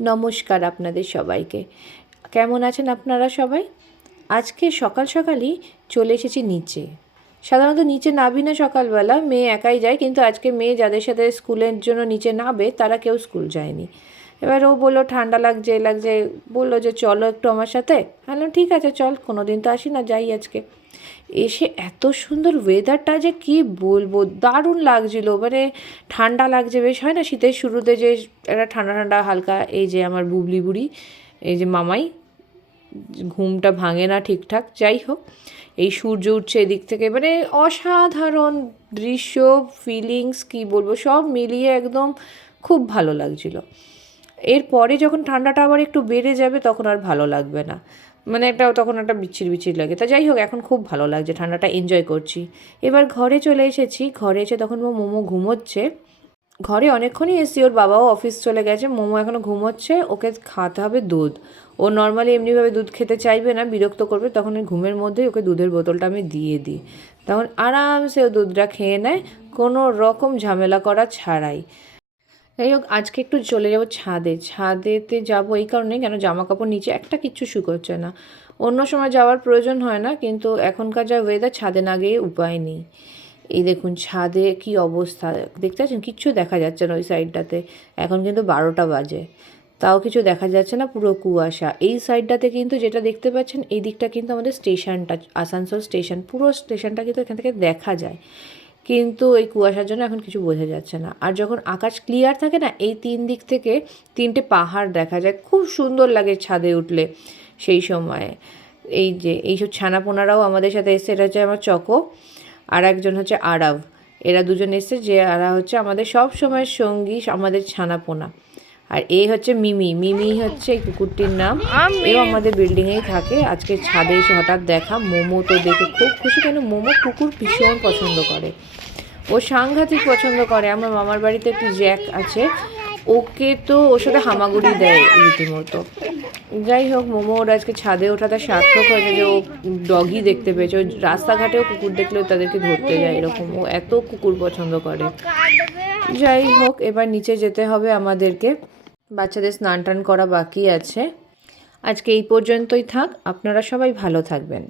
নমস্কার আপনাদের সবাইকে। কেমন আছেন আপনারা সবাই? আজকে সকাল সকালই চলে এসেছি নিচে। সাধারণত নিচে নাবি না সকালবেলা, মেয়ে একাই যায়, কিন্তু আজকে মেয়ে যাদের সাথে স্কুলের জন্য নিচে নাবে, তারা কেউ স্কুল যায়নি। এবার ও বলল, ঠান্ডা লাগছে লাগছে। বলল যে, চলো একটু আমার সাথে। বললাম, ঠিক আছে, চল কোনো দিন তো আসি না যাই আজকে। এসে এত সুন্দর ওয়েদারটা যে কি বলব, দারুণ লাগছিল। মানে ঠান্ডা লাগছে বেশ, হয় না? শীতের শুরুতে যে একটা ঠান্ডা ঠান্ডা, হালকা, এই যে আমার বুবলি বুড়ি, এই যে মামাই ঘুমটা ভাঙে না ঠিকঠাক। যাই হোক, এই সূর্য উঠছে এদিক থেকে। মানে অসাধারণ দৃশ্য ফিলিংস কি বলব, সব মিলিয়ে একদম খুব ভালো লাগছিল। এরপরে যখন ঠান্ডাটা আবার একটু বেড়ে যাবে, তখন আর ভালো লাগবে না। মানে একটা, তখন একটা বিচ্ছির বিচ্ছির লাগে। তা যাই হোক, এখন খুব ভালো লাগছে, ঠান্ডাটা এনজয় করছি। এবার ঘরে চলে এসেছি। ঘরে এসে তখন মোমো ঘুমোচ্ছে। ঘরে অনেকক্ষণই এসেছি, ওর বাবাও অফিস চলে গেছে, মোমো এখনও ঘুমোচ্ছে, ওকে খাওয়াতে হবে দুধ। ও নর্মালি এমনিভাবে দুধ খেতে চাইবে না, বিরক্ত করবে, তখন ঘুমের মধ্যেই ওকে দুধের বোতলটা আমি দিয়ে দিই। তখন আরামসে ও দুধটা খেয়ে নেয়, কোনো রকম ঝামেলা করা ছাড়াই। যাই হোক, আজকে একটু চলে যাব ছাদে। ছাদেতে যাব এই কারণে কেন জামা কাপড় নিচে একটা কিচ্ছু শুকোচ্ছে না। অন্য সময় যাওয়ার প্রয়োজন হয় না, কিন্তু এখনকার যা ওয়েদার ছাদে না গিয়ে উপায় নেই। এই দেখুন ছাদে কি অবস্থা। দেখতে পাচ্ছেন, কিচ্ছু দেখা যাচ্ছে না ওই সাইডটাতে। এখন কিন্তু বারোটা বাজে। তাও কিছু দেখা যাচ্ছে না, পুরো কুয়াশা। এই সাইডটাতে কিন্তু যেটা দেখতে পাচ্ছেন, এই দিকটা কিন্তু আমাদের স্টেশনটা, আসানসোল স্টেশন। পুরো স্টেশনটা কিন্তু এখান থেকে দেখা যায়। কিন্তু এই কুয়াশার জন্য এখন কিছু বোঝা যাচ্ছে না। আর যখন আকাশ ক্লিয়ার থাকে না, এই তিন দিক থেকে তিনটে পাহাড় দেখা যায়। খুব সুন্দর লাগে ছাদে উঠলে সেই সময়ে। এই যে, এইসব ছানাপোনারাও আমাদের সাথে এসছে, এটা হচ্ছে আমার চকো। আর একজন হচ্ছে আরাব এরা দুজন এসছে যে এরা হচ্ছে আমাদের সব সময় সঙ্গী আমাদের ছানাপোনা। আর এই হচ্ছে মিমি। মিমি হচ্ছে এই কুকুরটির নাম। এও আমাদের বিল্ডিংয়েই থাকে। আজকে ছাদে এসে হঠাৎ দেখা। মোমো তো দেখে খুব খুশি কেন মোমো কুকুর ভীষণ পছন্দ করে। ও সাংঘাতিক পছন্দ করে। আমার মামার বাড়িতে একটি জ্যাক আছে। ওকে তো ওর সাথে হামাগুড়ি দেয় রীতিমতো। যাই হোক, মোমো ওর আজকে ছাদে ওঠাতে সার্থক হয়েছে যে ও ডগি দেখতে পেয়েছে। রাস্তাঘাটেও কুকুর দেখলেও তাদেরকে ধরতে যায় এরকম। ও এত কুকুর পছন্দ করে। যাই হোক, এবার নিচে যেতে হবে আমাদেরকে। বাচ্চাদের স্নান টান করা বাকি আছে। আজকে এই পর্যন্তই থাক। আপনারা সবাই ভালো থাকবেন।